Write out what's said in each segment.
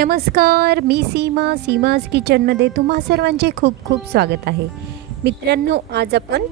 नमस्कार, मी सीमाज किचनमध्ये तुम्हा सर्वांचे खूप खूप स्वागत आहे. मित्रांनो, आज आपण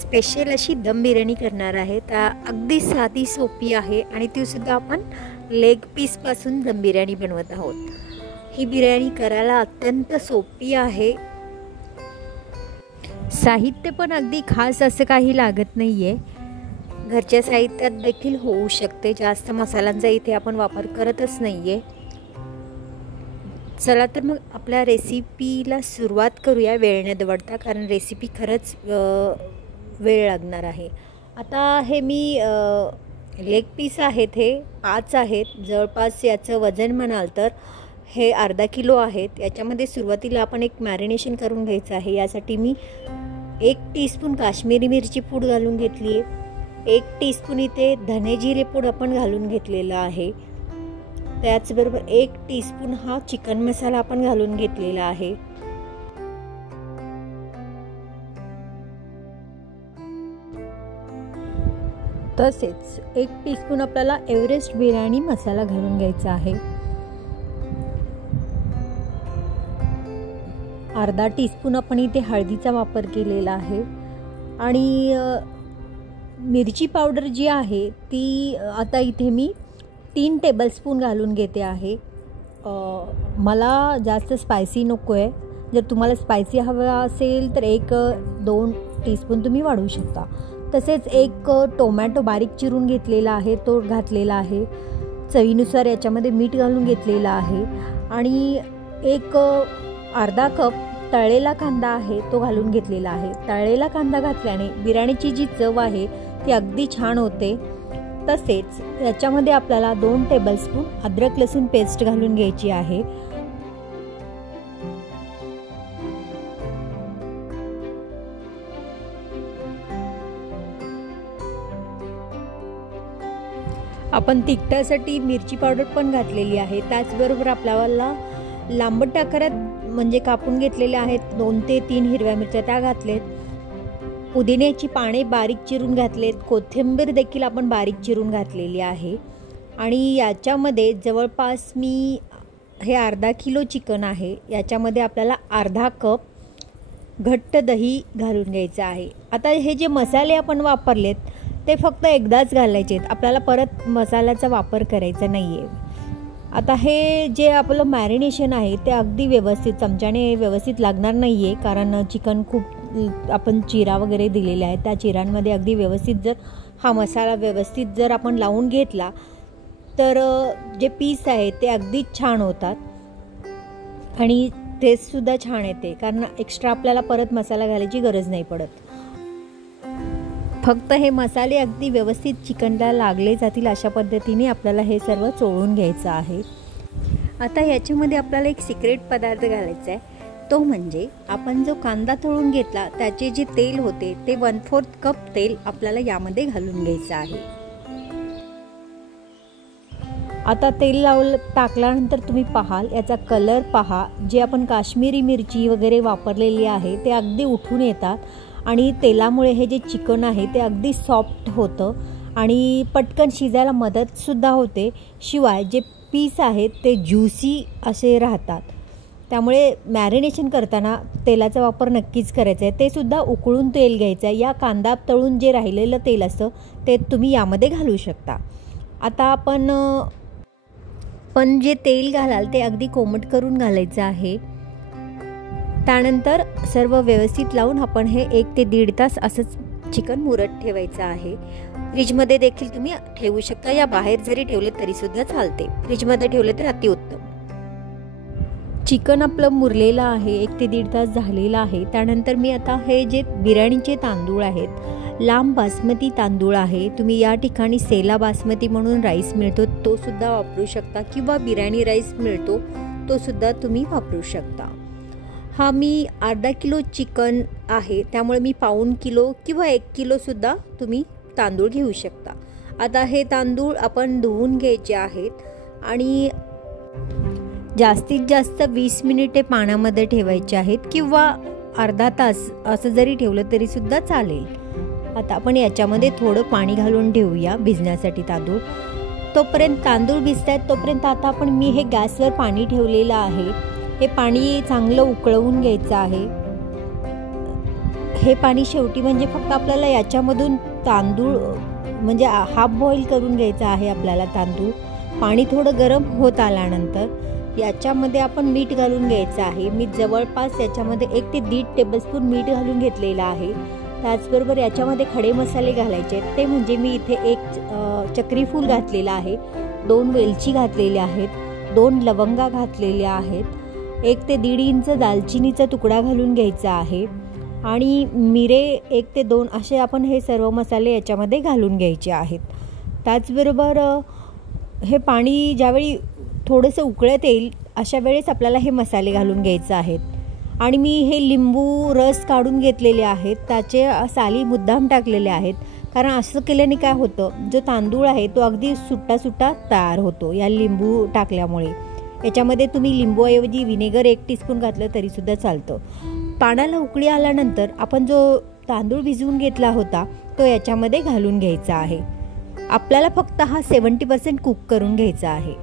स्पेशल अशी दम बिर्याणी करणार आहे. अगदी साधी सोपी आहे आणि ती सुद्धा आपण लेग पीसपासून दम बिर्याणी बनवत आहोत. ही बिर्याणी करायला अत्यंत सोपी आहे. साहित्य पण अगदी खास असं काही लागत नाही आहे. घरच्या साहित्यात देखील होऊ शकते. जास्त मसाल्यांचा इथे आपण वापर करतच नाही आहे. चला तर मग आपल्या रेसिपीला सुरुवात करूया वेळ न दवडता, कारण रेसिपी खरंच वेळ लागणार आहे. आता हे मी लेग पीस आहेत, हे 5 आहेत. जवळपास याचं वजन म्हणाल तर हे अर्धा किलो आहेत. याच्यामध्ये सुरुवातीला आपण एक मॅरिनेशन करून घ्यायचं आहे. यासाठी मी 1 टीस्पून काश्मीरी मिरची पूड घालून घेतली आहे. 1 टीस्पून इथे धने जिरे पूड आपण घालून घेतलेला आहे. त्याचबरोबर 1 टीस्पून हा चिकन मसाला आपण घालून घेतलेला आहे. तसेच 1 टीस्पून आपल्याला एव्हरेस्ट बिर्याणी मसाला घालून घ्यायचा आहे. अर्धा टीस्पून आपण इथे हळदीचा वापर केलेला आहे. आणि मिरची पावडर जी आहे ती आता इथे मी 3 टेबलस्पून घालून घेते आहे. मला जास्त स्पायसी नको आहे. जर तुम्हाला स्पायसी हवं असेल तर 1-2 टीस्पून तुम्ही वाढवू शकता. तसेच 1 टोमॅटो बारीक चिरून घेतलेला आहे, तो घातलेला आहे. चवीनुसार याच्यामध्ये मीठ घालून घेतलेला आहे. आणि अर्धा कप तळलेला कांदा आहे, तो घालून घेतलेला आहे. तळलेला कांदा घातल्याने बिर्याणीची जी चव आहे ती अगदी छान होते. तसेच याच्यामध्ये आपल्याला 2 टेबलस्पून अद्रक लसूण पेस्ट घालून घ्यायची आहे. आपण तिखटासाठी मिरची पावडर पण घातलेली आहे. त्याचबरोबर आपल्याला लांबट आकारात म्हणजे कापून घेतलेल्या आहेत 2 ते 3 हिरव्या मिरच्या त्या घातलेत. पुदिन्याची पाने बारीक चिरून घातलेत. कोथिंबीर देखील आपण बारीक चिरून घातलेली आहे. आणि याच्यामध्ये जवळपास मी हे अर्धा किलो चिकन आहे. याच्यामध्ये आपल्याला अर्धा कप घट्ट दही घालून घ्यायचं आहे. आता हे जे मसाले आपण वापरलेत ते फक्त एकदाच घालायचे आहेत. आपल्याला परत मसाल्याचा वापर करायचा नाही आहे. आता हे जे आपलं मॅरिनेशन आहे ते अगदी व्यवस्थित चमच्याने व्यवस्थित लागणार नाही आहे, कारण चिकन खूप आपण चिरा वगैरे दिलेले आहेत. त्या चिरांमध्ये अगदी व्यवस्थित जर हा मसाला व्यवस्थित जर आपण लावून घेतला तर जे पीस आहे ते अगदी छान होतात आणि टेस्टसुद्धा छान येते, कारण एक्स्ट्रा आपल्याला परत मसाला घालायची गरज नाही पडत. फक्त हे मसाले अगदी व्यवस्थित चिकनला लागले जातील अशा पद्धतीने आपल्याला हे सर्व चोळून घ्यायचं आहे. आता याच्यामध्ये आपल्याला एक सिक्रेट पदार्थ घालायचा आहे. तो म्हणजे आपण जो कांदा तळून घेतला त्याचे जे तेल होते ते 1/4 कप तेल आपल्याला यामध्ये घालून घ्यायचं आहे. आता तेल टाकल्यानंतर तुम्ही पाहाल याचा कलर पहा. जे आपण काश्मीरी मिरची वगैरे वापरलेली आहे ते अगदी उठून येतात आणि तेलामुळे हे जे चिकन आहे ते अगदी सॉफ्ट होतं आणि पटकन शिजायला मदतसुद्धा होते. शिवाय जे पीस आहेत ते ज्युसी असे राहतात. त्यामुळे मॅरिनेशन करताना तेलाचा वापर नक्कीच करायचा आहे. ते सुद्धा उकळून तेल घ्यायचं आहे. या कांदा तळून जे राहिलेलं तेल असतं ते तुम्ही यामध्ये घालू शकता. आता आपण जे तेल घालाल ते अगदी कोमट करून घालायचं आहे. त्यानंतर सर्व व्यवस्थित लावून आपण हे 1 ते 1.5 तास असंच चिकन मुरत ठेवायचं आहे. फ्रीजमध्ये देखील तुम्ही ठेवू शकता, या बाहेर जरी ठेवले तरी सुद्धा चालते. फ्रीजमध्ये ठेवले तर अतिउत्तम. चिकन आपलं मुरलेलं आहे, 1 ते 1.5 तास झालेला आहे. त्यानंतर मी आता हे जे बिर्याणीचे तांदूळ आहेत, लांब बासमती तांदूळ आहे. तुम्ही या ठिकाणी सेला बासमती म्हणून राईस मिळतो तो सुद्धा वापरू शकता, किंवा बिर्याणी राईस मिळतो तो सुद्धा तुम्ही वापरू शकता. हा मी अर्धा किलो चिकन आहे, त्यामुळे मी 1/4 किलो किंवा 1 किलो सुद्धा तुम्ही तांदूळ घेऊ शकता. आता हे तांदूळ आपण धुवून घ्यायचे आहेत आणि जास्तीत जास्त 20 मिनिटे पाण्यामध्ये ठेवायचे आहेत, किंवा अर्धा तास असं जरी ठेवलं तरी सुद्धा चालेल. आता आपण याच्यामध्ये थोडं पाणी घालून ठेवूया भिजण्यासाठी तांदूळ. तोपर्यंत तांदूळ भिजत आहेत तोपर्यंत आता मी हे गॅसवर पाणी ठेवलेलं आहे. हे पाणी चांगलं उकळवून घ्यायचं आहे. हे पाणी शेवटी म्हणजे फक्त आपल्याला याच्यामधून तांदूळ म्हणजे हाफ बॉईल करून घ्यायचं आहे आपल्याला तांदूळ. पाणी थोडं गरम होत आल्यानंतर याच्यामध्ये आपण मीठ घालून घ्यायचं आहे. मी जवळपास याच्यामध्ये 1 ते 1.5 टेबलस्पून मीठ घालून घेतलेलं आहे. त्याचबरोबर याच्यामध्ये खडे मसाले घालायचे आहेत. ते म्हणजे मी इथे 1 चक्री फूल घातलेलं आहे, 2 वेलची घातलेल्या आहेत, 2 लवंगा घातलेल्या आहेत, 1 ते 1.5 इंच दालचिनीचा तुकडा घालून घ्यायचा आहे आणि मिरे 1 ते 2 असे आपण हे सर्व मसाले याच्यामध्ये घालून घ्यायचे आहेत. त्याचबरोबर हे पाणी ज्यावेळी थोडंसं उकळत येईल अशा वेळेस आपल्याला हे मसाले घालून घ्यायचे आहेत. आणि मी हे लिंबू रस काढून घेतलेले आहेत, त्याचे साली मुद्दाम टाकलेले आहेत, कारण असं केल्याने काय होतं, जो तांदूळ आहे तो अगदी सुट्टा सुट्टा तयार होतो या लिंबू टाकल्यामुळे. याच्यामध्ये तुम्ही लिंबूऐवजी विनेगर 1 टीस्पून घातलं तरीसुद्धा चालतं. पाण्याला उकळी आल्यानंतर आपण जो तांदूळ भिजवून घेतला होता तो याच्यामध्ये घालून घ्यायचा आहे. आपल्याला फक्त हा 70% कुक करून घ्यायचा आहे.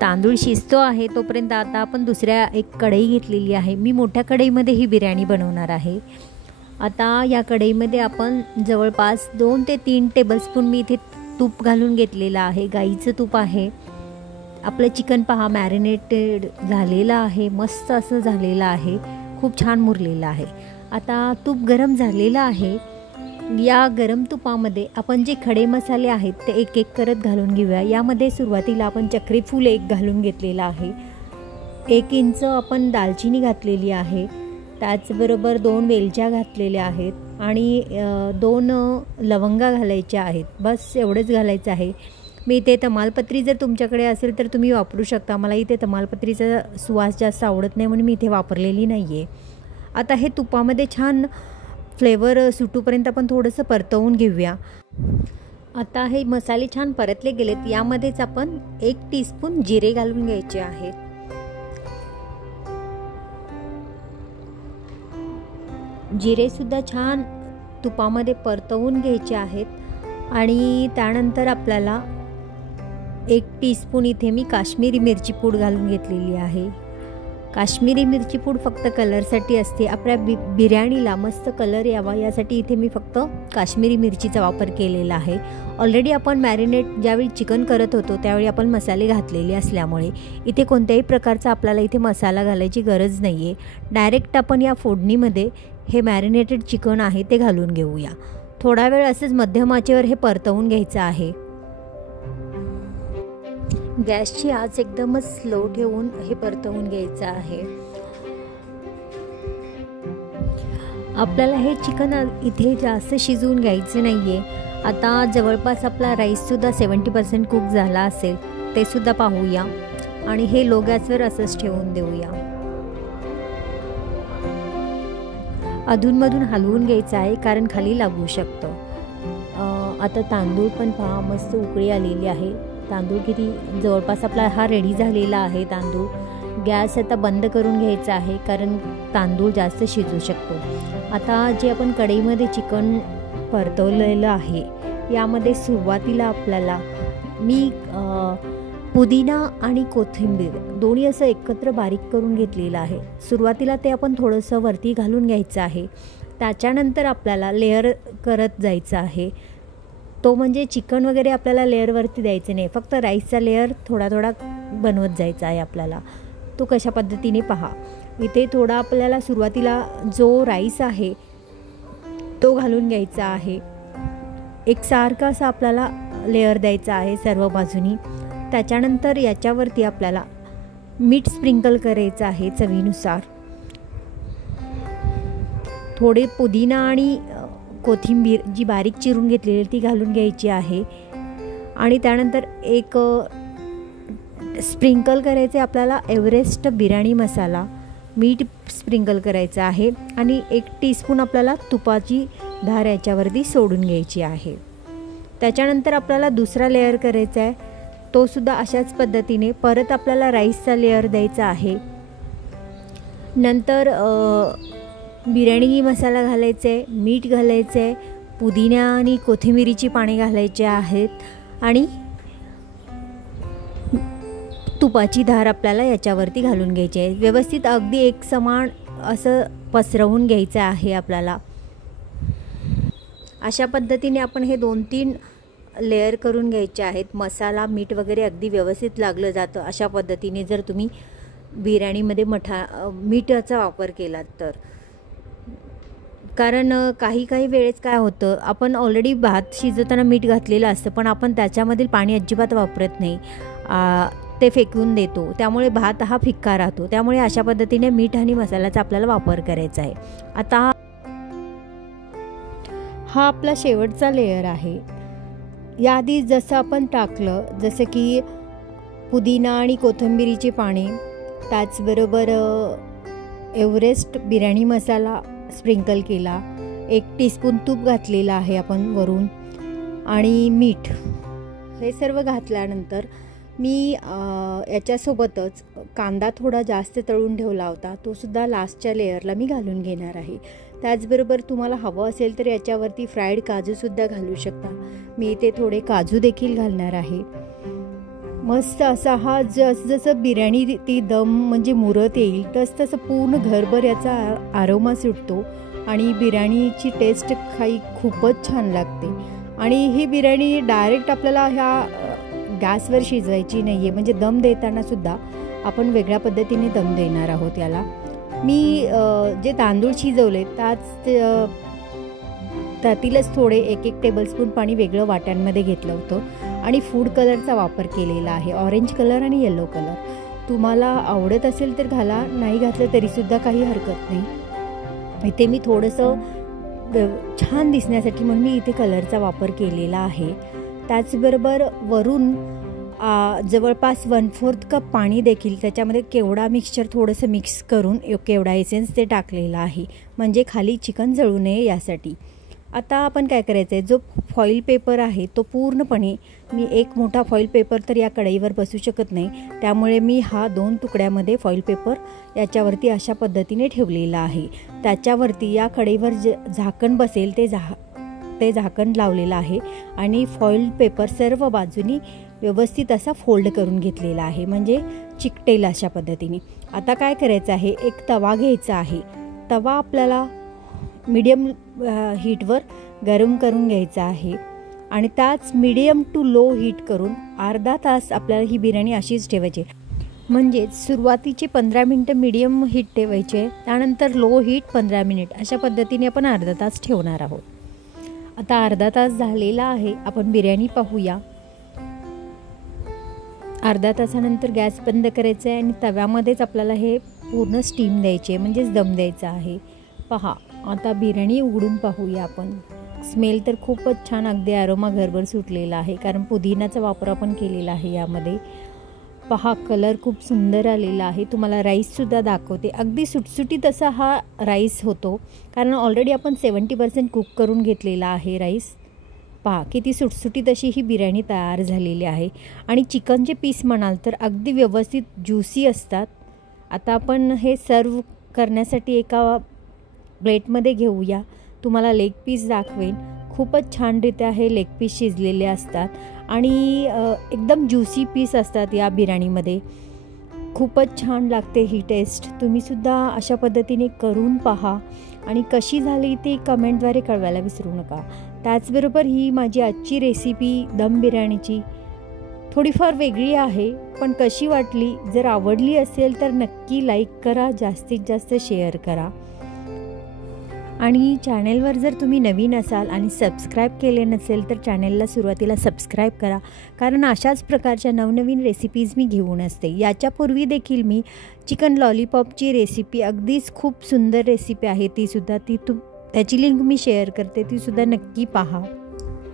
तांदूळ शिजतो आहे तोपर्यंत आता आपण दुसऱ्या एक कढई घेतलेली आहे. मी मोठ्या कढईमध्ये ही बिर्याणी बनवणार आहे. आता या कढईमध्ये आपण जवळपास 2 ते 3 टेबलस्पून मी इथे तूप घालून घेतलेलं आहे. गाईचं तूप आहे. आपलं चिकन पहा मॅरिनेटेड झालेलं आहे, मस्त असं झालेलं आहे, खूप छान मुरलेलं आहे. आता तूप गरम झालेलं आहे. या गरम तुपामध्ये आपण जे खडे मसाले आहेत ते एक एक करत घालून घेऊया. यामध्ये सुरुवातीला आपण चक्री फूल 1 घालून घेतलेलं आहे, 1 इंच आपण दालचिनी घातलेली आहे, त्याचबरोबर 2 वेलच्या घातलेल्या आहेत आणि 2 लवंगा घालायच्या आहेत. बस एवढंच घालायचं आहे. मी इथे तमालपत्री जर तुमच्याकडे असेल तर तुम्ही वापरू शकता. मला इथे तमालपत्रीचा सुवास जास्त आवडत नाही म्हणून मी इथे वापरलेली नाही आहे. आता हे तुपामध्ये छान फ्लेवर सुटूपर्यंत आपण थोडंसं परतवून घेऊया. आता हे मसाले छान परतले गेलेत. यामध्येच आपण 1 टीस्पून जिरे घालून घ्यायचे आहेत. जिरेसुद्धा छान तुपामध्ये परतवून घ्यायचे आहेत आणि त्यानंतर आपल्याला 1 टीस्पून इथे मी काश्मीरी मिरची पूड घालून घेतलेली आहे. काश्मीरी मिरची पूड फक्त कलरसाठी असते. आपल्या बिर्याणीला मस्त कलर यावा यासाठी इथे मी फक्त काश्मीरी मिरचीचा वापर केलेला आहे. ऑलरेडी आपण मॅरिनेट ज्यावेळी चिकन करत होतो त्यावेळी आपण मसाले घातलेले असल्यामुळे इथे कोणत्याही प्रकारचा आपल्याला इथे मसाला घालायची गरज नाही आहे. डायरेक्ट आपण या फोडणीमध्ये हे मॅरिनेटेड चिकन आहे ते घालून घेऊया. थोडा वेळ असंच मध्यम आचेवर हे परतवून घ्यायचं आहे. गॅसची आच एकदमच स्लो ठेवून हे परतवून घ्यायचं आहे. आपल्याला हे चिकन इथे जास्त शिजवून घ्यायचं नाही आहे. आता जवळपास आपला राईससुद्धा 70% कुक झाला असेल ते सुद्धा पाहूया आणि हे लो गॅसवर असंच ठेवून देऊया. अधूनमधून हलवून घ्यायचं आहे कारण खाली लागू शकतं. आता तांदूळ पण पहा मस्त उकळी आलेली आहे. तांदूळ किती जवळपास आपला हा रेडी झालेला आहे. तांदूळ गॅस आता बंद करून घ्यायचा आहे कारण तांदूळ जास्त शिजू शकतो. आता जे आपण कढईमध्ये चिकन परतवलेलं आहे यामध्ये सुरुवातीला आपल्याला मी पुदिना आणि कोथिंबीर दोन्ही असं एकत्र बारीक करून घेतलेलं आहे. सुरुवातीला ते आपण थोडंसं वरती घालून घ्यायचं आहे. त्याच्यानंतर आपल्याला लेअर करत जायचं आहे. तो म्हणजे चिकन वगैरे आपल्याला लेअरवरती द्यायचं नाही, फक्त राईसचा लेअर थोडा थोडा बनवत जायचा आहे आपल्याला. तो कशा पद्धतीने पहा. इथे थोडा आपल्याला सुरुवातीला जो राईस आहे तो घालून घ्यायचा आहे. एकसारखा असा आपल्याला लेअर द्यायचा आहे सर्व बाजूनी. त्याच्यानंतर याच्यावरती आपल्याला मीठ स्प्रिंकल करायचं आहे चवीनुसार. थोडे पुदिना आणि कोथिंबीर जी बारीक चिरून घेतलेली ती घालून घ्यायची आहे आणि त्यानंतर एक स्प्रिंकल करायचे आपल्याला एव्हरेस्ट बिर्याणी मसाला. मीठ स्प्रिंकल करायचं आहे आणि 1 टीस्पून आपल्याला तुपाची धार याच्यावरती सोडून घ्यायची आहे. त्याच्यानंतर आपल्याला दुसरा लेअर करायचा आहे. तो सुद्धा अशाच पद्धतीने परत आपल्याला राईसचा लेअर द्यायचा आहे. नंतर बिर्याणी मसाला घालायचा आहे, मीठ घालायचं आहे, पुदिना आणि कोथिंबिरीची पाने घालायची आहेत आणि तुपाची धार आपल्याला याच्यावरती घालून घ्यायची आहे। व्यवस्थित अगदी एक समान असं पसरवून घ्यायचं आहे आपल्याला। अशा पद्धतीने आपण हे 2-3 लेयर करून घ्यायचे आहेत। मसाला मीठ वगैरे अगदी व्यवस्थित लागलं जातं अशा पद्धतीने जर तुम्ही बिर्याणीमध्ये मीठाचा वापर केलात तर। कारण काही वेळेस काय होतं, आपण ऑलरेडी भात शिजवताना मीठ घातलेलं असतं पण आपण त्याच्यामधील पाणी अजिबात वापरत नाही, ते फेकून देतो, त्यामुळे भात हा फिक्का राहतो। त्यामुळे अशा पद्धतीने मीठ आणि मसाल्याचा आपल्याला वापर करायचा आहे। आता हा आपला शेवटचा लेयर आहे। याआधी जसं आपण टाकलं, जसं की पुदिना आणि कोथिंबिरीचे पाने, त्याचबरोबर एव्हरेस्ट बिर्याणी मसाला स्प्रिंकल केला, 1 टीस्पून तूप घातलेलं आहे आपण वरून, आणि मीठ, हे सर्व घातल्यानंतर मी याच्यासोबतच कांदा थोडा जास्त तळून ठेवला होता, तो सुद्धा लास्टच्या लेयरला मी घालून घेणार आहे। त्याचबरोबर तुम्हाला हवं असेल तर याच्यावरती फ्राईड काजूसुद्धा घालू शकता। मी इथे थोडे काजू देखील घालणार आहे। मस्त असा हा जसं बिर्याणी ती दम म्हणजे मुरत येईल तसं पूर्ण घरभर याचा आरोमा सुटतो आणि बिर्याणीची टेस्ट खूपच छान लागते। आणि ही बिर्याणी डायरेक्ट आपल्याला ह्या गॅसवर शिजवायची नाही आहे, म्हणजे दम देताना सुद्धा आपण वेगळ्या पद्धतीने दम देणार आहोत याला। मी जे तांदूळ शिजवले त्यातीलच थोडे 1 टेबलस्पून पाणी वेगळं वाट्यांमध्ये घेतलं होतं आणि फूड कलरचा वापर केलेला आहे, ऑरेंज कलर आणि येलो कलर। तुम्हाला आवडत असेल तर घाला, नाही घातलं तरीसुद्धा काही हरकत नाही। इथे मी थोडंसं छान दिसण्यासाठी म्हणून मी इथे कलरचा वापर केलेला आहे। त्याचबरोबर वरून जवळपास 1/4 कप पाणी देखील त्याच्यामध्ये केवडा मिक्सचर थोडंसं मिक्स करून केवडा एसेन्स ते टाकलेला आहे, म्हणजे खाली चिकन जळू नये यासाठी। आता आपण काय करायचं आहे, जो फॉईल पेपर आहे तो पूर्णपणे, मी 1 मोठा फॉईल पेपर तर या कढईवर बसू शकत नाही, त्यामुळे मी हा 2 तुकड्यामध्ये फॉईल पेपर याच्यावरती अशा पद्धतीने ठेवलेला आहे। त्याच्यावरती या कढईवर झाकण बसेल ते झाकण लावलेलं आहे आणि फॉईल पेपर सर्व बाजूनी व्यवस्थित असा फोल्ड करून घेतलेला आहे, म्हणजे चिकटेल अशा पद्धतीने। आता काय करायचं आहे, एक तवा घ्यायचा आहे। तवा आपल्याला मीडियम हीटवर गरम करून घ्यायचा आहे आणि त्याच मीडियम टू लो हीट करून अर्धा तास आपल्याला ही बिर्याणी अशीच ठेवायची। म्हणजे सुरुवातीचे 15 मिनिटं मीडियम हीट ठेवायचे, त्यानंतर लो हीट 15 मिनिट, अशा पद्धतीने आपण अर्धा तास ठेवणार आहोत। आता अर्धा तास झालेला आहे, आपण बिर्याणी पाहूया। अर्धा तासानंतर गॅस बंद करायचा आहे आणि तव्यामध्येच आपल्याला हे पूर्ण स्टीम द्यायचे, म्हणजेच दम द्यायचा आहे। पहा, आता बिर्याणी उघडून पाहूया आपण। स्मेल तर खूपच छान, अगदी अरोमा घरभर सुटलेला आहे, कारण पुदिनाचा वापर आपण केलेला आहे यामध्ये। पहा, कलर खूप सुंदर आलेला आहे। तुम्हाला राईससुद्धा दाखवते, अगदी सुटसुटीत असा हा राईस होतो, कारण ऑलरेडी आपण 70% कुक करून घेतलेला आहे राईस। पहा किती सुटसुटीत अशी ही बिर्याणी तयार झालेली आहे। आणि चिकनचे पीस म्हणाल तर अगदी व्यवस्थित ज्युसी असतात। आता आपण हे सर्व करण्यासाठी एका प्लेटमध्ये घेऊया, तुम्हाला लेग पीस दाखवेन। खूपच छानरित्या हे लेग पीस शिजलेले असतात आणि एकदम ज्युसी पीस असतात या बिर्याणीमध्ये। खूपच छान लागते ही टेस्ट। तुम्हीसुद्धा अशा पद्धतीने करून पहा आणि कशी झाली ती कमेंटद्वारे कळवायला विसरू नका। त्याचबरोबर ही माझी आजची रेसिपी दम बिर्याणीची थोडीफार वेगळी आहे, पण कशी वाटली, जर आवडली असेल तर नक्की लाईक करा, जास्तीत जास्त शेअर करा। आणि चॅनेलवर जर तुम्ही नवीन असाल आणि सबस्क्राईब केले नसेल तर चॅनेलला सुरुवातीला सबस्क्राईब करा, कारण अशाच प्रकारच्या नवनवीन रेसिपीज मी घेऊन असते। याच्यापूर्वी देखील मी चिकन लॉलीपॉपची रेसिपी, अगदीच खूप सुंदर रेसिपी आहे तीसुद्धा, त्याची लिंक मी शेअर करते, तीसुद्धा नक्की पहा।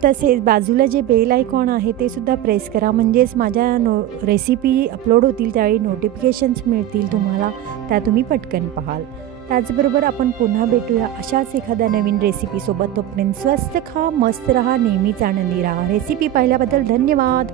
तसेच बाजूला जे बेल आयकॉन आहे ते सुद्धा प्रेस करा, म्हणजेच माझ्या रेसिपी अपलोड होतील त्यावेळी नोटिफिकेशन्स मिळतील तुम्हाला, त्या तुम्ही पटकन पाहाल। त्याचबरोबर आपण पुन्हा भेटूया अशाच एखाद्या नवीन रेसिपीसोबत। तोपर्यंत स्वस्त खा, मस्त रहा, नेहमीच आनंदी रहा। रेसिपी पाहिल्याबद्दल धन्यवाद।